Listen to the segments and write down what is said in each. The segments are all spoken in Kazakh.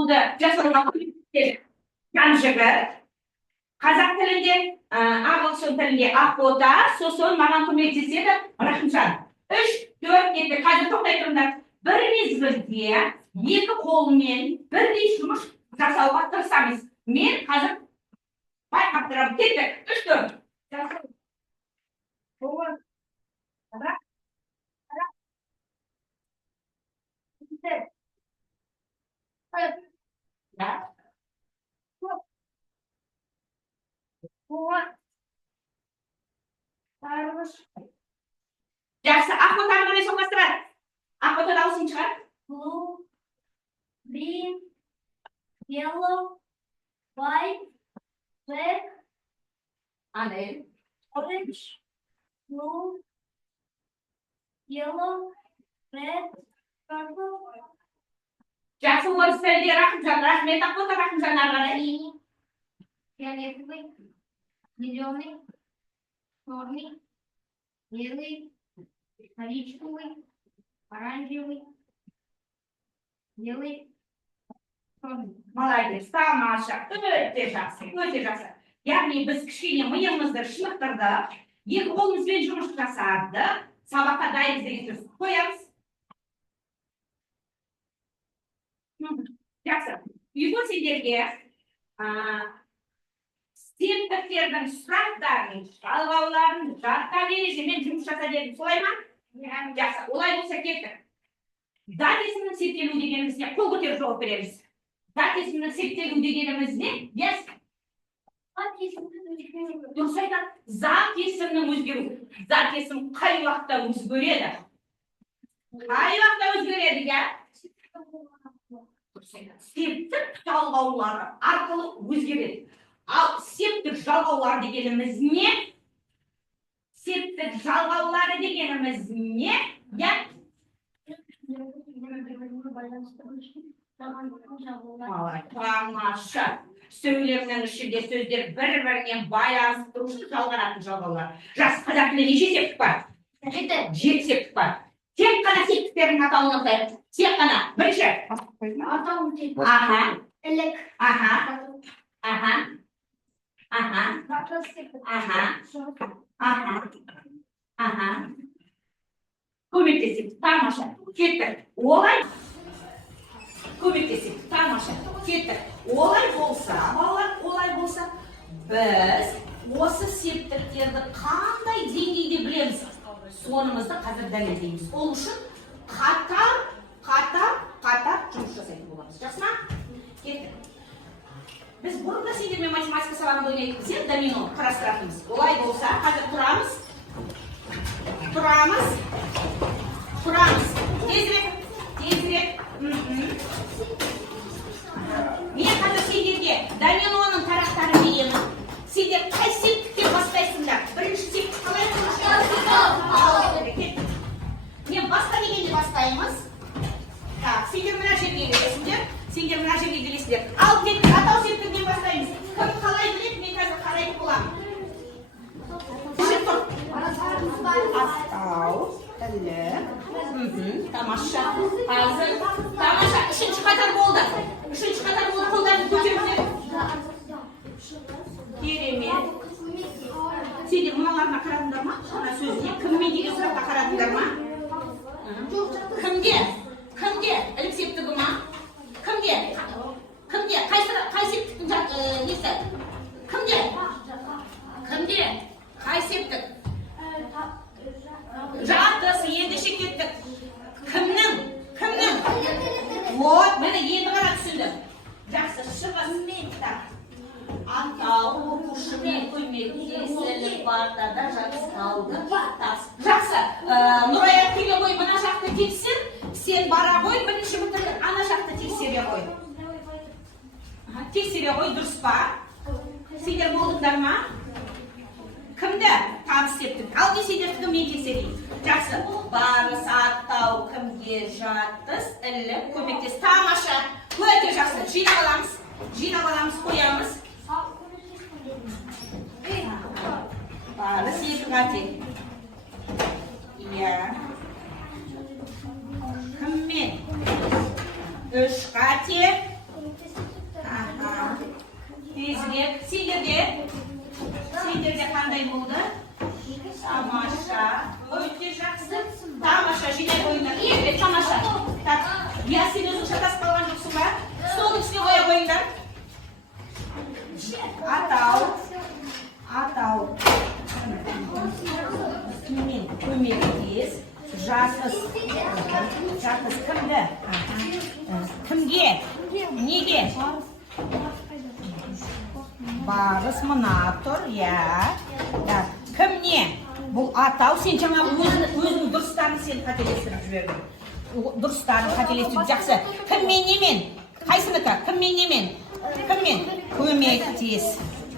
жаттығуды жасауға көмектеседі. Жан-жігіт. Қазақ тілінде, ағылшын тілінде ақбота, сосын маған көмектеседі Рахымжан. 3-4 кетті. Қазір тоқтай тұрыңдар. Бір мезгілде екі қолмен бірдей жұмыс жасауға тырысамыз. Мен қазір байқап тұрамын. Кеттік. 3-4. Жақсы, ақботаны қалай соғастырады? Ақбота дауысын шығар. Blue, green, yellow, white, red, orange, blue, yellow, red, purple, Жақсы, орыс тілінде Рахымжан. Рахмет, ақбота Рахымжан ағалай. фиолетовый, зеленый, черный, белый, коричневый, оранжевый, белый, черный. Молодец, тамаша. Өте жақсы, өте жақсы. Яғни біз кішкене миымызды шынықтырдық, екі қолымызбен жұмыс жасадық, сабаққа дайынбыз деген сөз. Қоямыз. Жақсы. Үйге сендерге септіктердің сұрақтарын, жалғауларын жаттап ережемен жұмыс жаса дедім. Солай ма? Жақсы. Олай болса кеттік. Зат есімнің септелу дегеніміз не? Қол көтеріп жауап береміз. Зат есімнің септелу дегеніміз не? Yes. Дұрыс айтады. Зат есімнің өзгеру. Зат есім қай уақытта өзгереді? Қай уақытта өзгереді, иә? Септік жалғаулары арқылы өзгереді. Ал септік жалғаулар дегеніміз не? Септік жалғаулары дегеніміз не? Я? Тамаша. Сөйлемнің ішінде сөздер бір-бірінен байланыстырушы жалғанатын жалғаулар. Жас қазақ тілінде неше септік бар? 7 септік бар. Тек қана септіктердің атауын атайық. Тек қана. Бірінші. Аха. Элек. Аха. Аха. Аха. Аха. Аха. Көмектесіп, тамаша. Кеттік. Олай. Көмектесіп, тамаша. Кеттік. Олай болса, балалар, олай болса, біз осы септіктерді қандай деңгейде білеміз? Сонымызды қазір дәлелдейміз. Ол үшін қатар жұмыс жасайтын боламыз. Жақсы ма? Кеттік. Біз бұрында сендермен математика сабағында ойнайтын сен домино қарастыратынбыз. Олай болса, қазір тұрамыз. Тезірек. Мен қазір сендерге доминоның тарақтарын беремін. Сендер қай септіктен бастайсыңдар? Бірінші септік қалай құрылады? Мен баста дегенде бастаймыз. Сендер мына жерге келесіңдер. Ал тек атау септігінен бастаймыз. Кім қалай біледі, мен қазір қарайтын боламын. Атау, ілік. Тамаша. Қазір. Тамаша. Үшінші қатар болды. Қолдарын көтеріңдер. Керемет. Сендер мыналарына қарадыңдар ма? Мына сөзіне кіммен деген сұраққа қарадыңдар ма? Кімге? Ілік септігі ма? Кімге? Қай септіктің несі? Кімге? Қай септік? Жатыс, ендеше кеттік. Кімнің? Вот, мені енді ғана түсіндім. Жақсы, шығыс. Атау, оқушымен көмектесіліп партада жабыстауды тапсыр. Жақсы, Нұрая келе қой, мына жақты тексер. Сен бара қой, бірінші бітіріп, ана жақты тексере қой. Тексере қой, дұрыс па? Сендер болдыңдар ма? Кімді? Табыс еттік. Ал десеңдерді мен тексерейін. Жақсы, барыс, аттау, кімге жатыс, іліп, көмектес. Тамаша, өте жақсы. Жинап аламыз, қоямыз. Барыс, екі қате. Иә. Кіммен? 3 қате. Неге? Барыс мына тұр, я. Кім не? Бұл атау, сен жаңа өзің дұрыстарын сен қателестіріп жібердің. Дұрыстарын қателестіріп, жақсы. Кіммен немен? Қайсыныкі? Кіммен немен? Кіммен? Көмектес.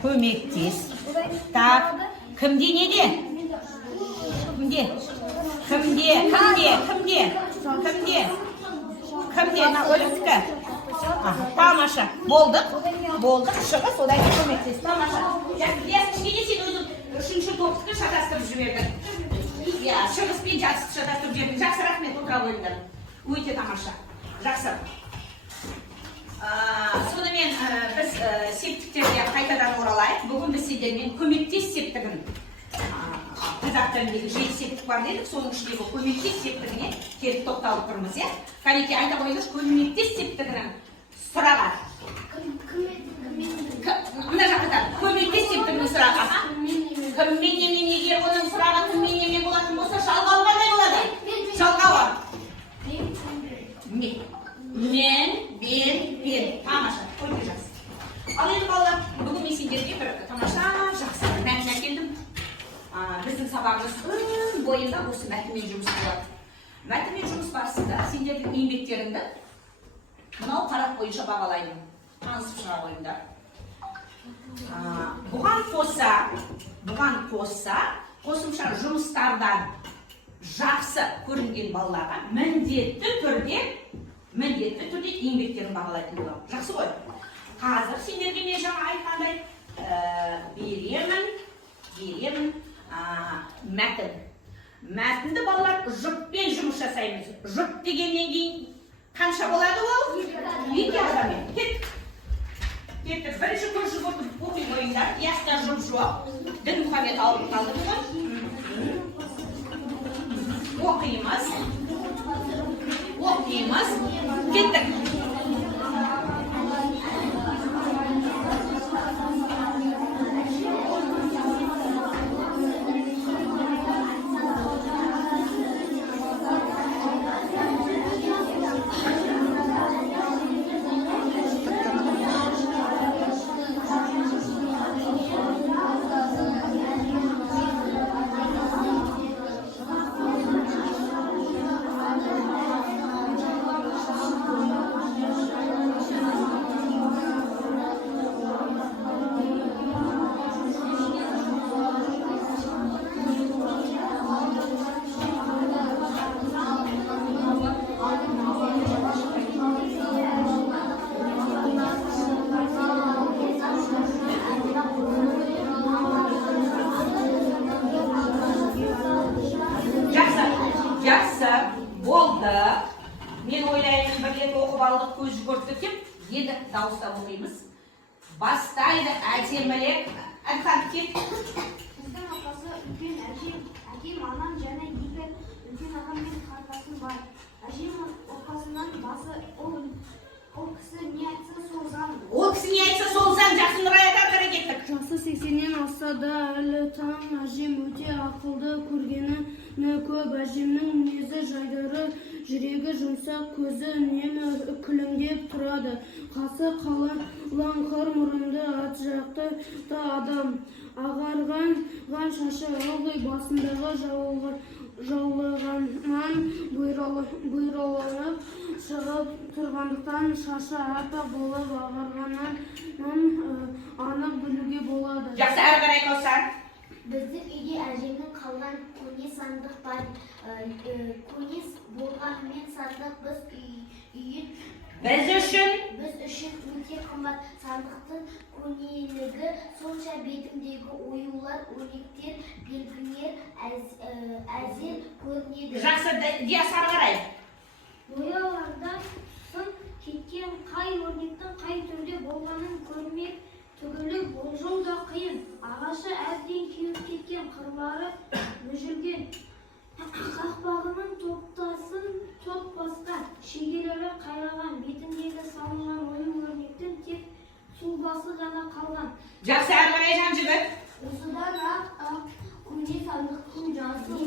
Көмектес. Так, кімде неде? Кімде? Кімде? Кімде? Кімде? Кімде? Кімде? На өліктікі? Тамаша. Болдық. Болдық. Шығыс, одан кейін көмектес. Тамаша. Кішкене сен өзің үшінші топтықты шатастырып жібердің. Шығыс пен жатысты шатастырып жібердің. Жақсы, рахмет, отыра қойыңдар. Өте тамаша. Жақсы. Сонымен біз септіктерге қайтадан оралайық. Бүгін біз сендермен көмектес септігін, қазақ тіліндегі 7 септік бар дедік, соның ішіндегі көмектес септігіне келіп тоқталып тұрмыз, иә? Кәнеке, айта қойыңыз, көмектес септігінің сұрағы. Мына жақта көмектес септігінің сұрағы. Кіммен немен, егер оның сұрағы кіммен немен болатын болса, жалғау қандай болады? Жалғауы. Мен, бен. Тамаша, өте жақсы. Ал енді балалар, бүгін мен сендерге бір тамаша жақсы мәтін әкелдім. Біздің сабағымыз бойында осы мәтінмен жұмыс болады. Мәтінмен жұмыс барысында сендердің еңбектеріңді мынау парақ бойынша бағалаймын. Танысып шыға қойыңдар. Бұған қоса, қосымша жұмыстардан жақсы көрінген балаларға міндетті түрде еңбектерін бағалайтын боламын. Жақсы ғой? Қазір сендерге мен жаңа айтқандай беремін мәтін. Мәтінді балалар жұппен жұмыс жасаймыз. Жұп дегеннен кейін қанша болады ол? 2 адаммен. Кеттік. Бірінші көрші болып оқи қойыңдар. Ясында жұп жоқ. Дінмұхамед алып қалды бүгін. Оқимыз. Кеттік. Мен ойлаймын, бірлеп оқып алдық, көз жүгірттік деп, енді дауыстап оқимыз. Бастайды әдемілік. Әдхан, кет. Біздің апасы үлкен әкем, анам және 2 үлкен ағам мен қарындасым бар. Әжем отбасынан басы, ол кісі не айтса сол заң. Ол кісі не айтса сол заң, жақсы Нұрай ата кеттік. Жасы 80-нен асса да әлі таң. Әжем өте ақылды, көргені көп. Әжемнің мінезі жайдары, жүрегі жұмсақ, көзі үнемі күлімдеп тұрады. Қасы қалаңқыр мұрынды, ат жақты адам. Ағарған шашы ылғи, басындағы жаулығынан бұйраланып шығып тұрғандықтан шашы аппақ болып ағарғанын анық білуге болады. Жақсы, әрі қарай қосар. Біздің үйде әжемнің қалған көне сандық бар. Көне болғанымен сандық біз үшін өте қымбат. Сандықтың көнелігі сонша бетіндегі оюлар, өрнектер, белгілер әзер көрінеді. Жақсы, Диасар қарай. Бояулардан сын кеткен қай өрнектің қай түрде болғанын көрмек түгілі болжау да қиын. Ағашы әбден кеуіп кеткен, қырлары мүжілген. Қақпағының топтасын топ басқан, шегелері қайраған, бетіндегі салынған ою-өрнектің тек сұлбасы ғана қалған. Жақсы, әрі қарай жан жігіт. Осыдан ақ көне сандықтың жазын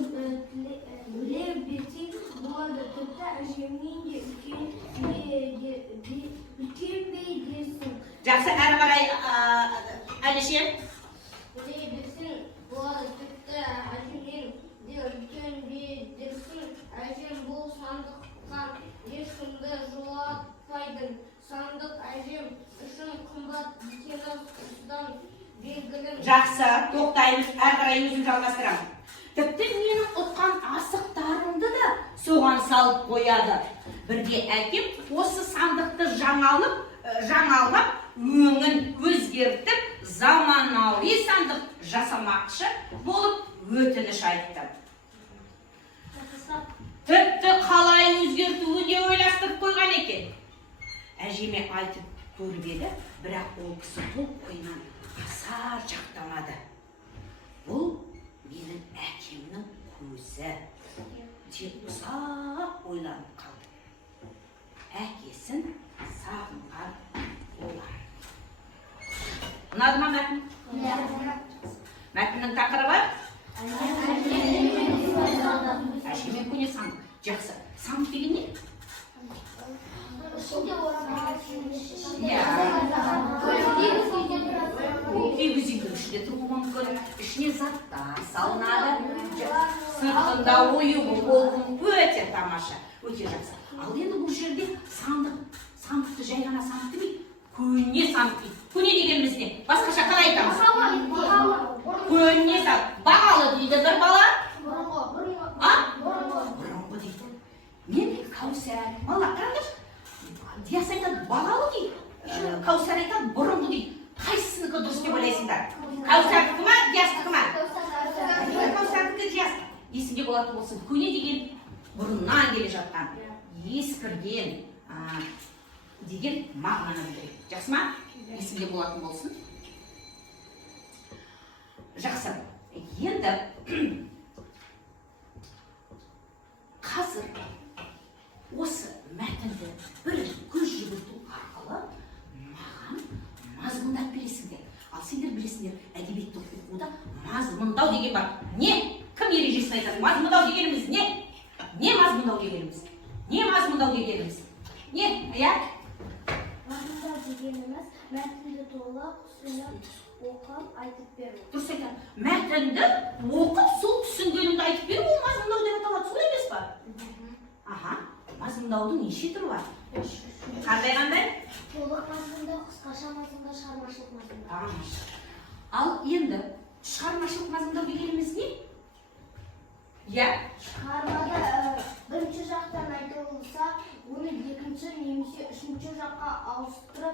біле білсек болады. Тіпті әжемнен де үлкен Жақсы, әрі қарай Әлішер. Біле берсін болады тіпті әжемнен де үлкен бедерсін. Әжем бұл сандыққа ешкімді жолатпайды. Сандық әжем үшін қымбат екені осыдан белгілі. Жақсы, тоқтаймыз, әрі қарай өзім жалғастырамын. Тіпті менің ұтқан асықтарымды да соған салып қояды. Бірде әкем осы сандықты жаңалап, өңін өзгертіп, заманауи сандық жасамақшы болып өтініш айтты. Тіпті қалай өзгертуі де ойластырып қойған екен. Әжеме айтып көріп еді, бірақ ол кісі бұл ойынан аса жақтамады. Бұл менің әкемнің көзі. Тек ұзақ ойланып қалды. Әкесін сағынған болар. Ұнады ма мәтін? Мәтіннің тақырыбы? Әжеме көне сандық. Жақсы. Сандық деген не? Кигіз үйдің ішінде тұруы мүмкін, ішіне заттар салынады. Сыртында оюы болуы өте тамаша, өте жақсы. Ал енді бұл жерде сандықты жай ғана сандық демейді, көне сандық дейді. Көне дегеніміз не? Басқаша қалай айтамыз? Көне сандық. Бағалы дейді бір бала? Бұрынғы дейді. Мен Кәусар, бала қараңдаршы. Диас айтады бағалы дейді, Кәусар айтады бұрынғы дейді. Қайсысынікі дұрыс деп ойлайсыңдар? Кәусардікі ма, Диастікі ма? Кәусардікі, Диастікі. Есінде болатын болсын, көне деген бұрыннан келе жатқан, ескірген деген мағынаны білдіреді. Жақсы ма? Есінде болатын болсын. Жақсы. Енді қазір осы мәтінді бір көз жүгірту арқылы маған мазмұндап бересіңдер. Ал сендер білесіңдер, әдебиетті оқуда мазмұндау деген бар. Не? Кім ережесін айтады? Мазмұндау дегеніміз не? Не мазмұндау дегеніміз? Не мазмұндау дегеніміз? Не? Мазмұндау дегеніміз мәтінді толық түсініп оқып айтып беру. Дұрыс айтады. Мәтінді оқып, сол түсінгеніңді айтып беру, ол мазмұндау деп аталады. Солай емес па? Аха. Мазмұндаудың неше түрі бар? Қандай? Толық мазмұндау, қысқаша мазмұндау, шығармашылық мазмұндау. Ал енді шығармашылық мазмұндау дегеніміз не? Шығармада бірінші жақтан айтылса, оны екінші немесе үшінші жаққа ауыстырып